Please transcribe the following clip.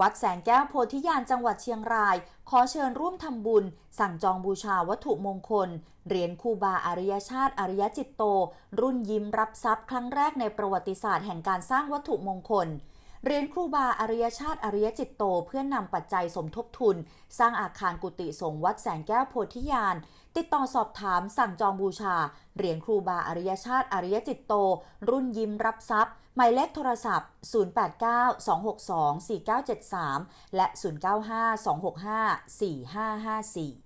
วัดแสงแก้วโพธิญาณจังหวัดเชียงราย ขอเชิญร่วมทำบุญ สั่งจองบูชาวัตถุมงคล เหรียญคูบาอริยชาติอริยจิตโต รุ่นยิ้มรับทรัพย์ครั้งแรกในประวัติศาสตร์แห่งการสร้างวัตถุมงคล เหรียญครูบาอริยชาติอริยจิตโต เพื่อนนำปัจจัยสมทบทุน สร้างอาคารกุฏิสงฆ์วัดแสงแก้วโพธิญาณติดต่อสอบถามสั่งจองบูชา เหรียญครูบาอริยชาติอริยจิตโต รุ่นยิ้มรับทรัพย์ หมายเลขโทรศัพท์ 089-262-4973 และ 095-265-4554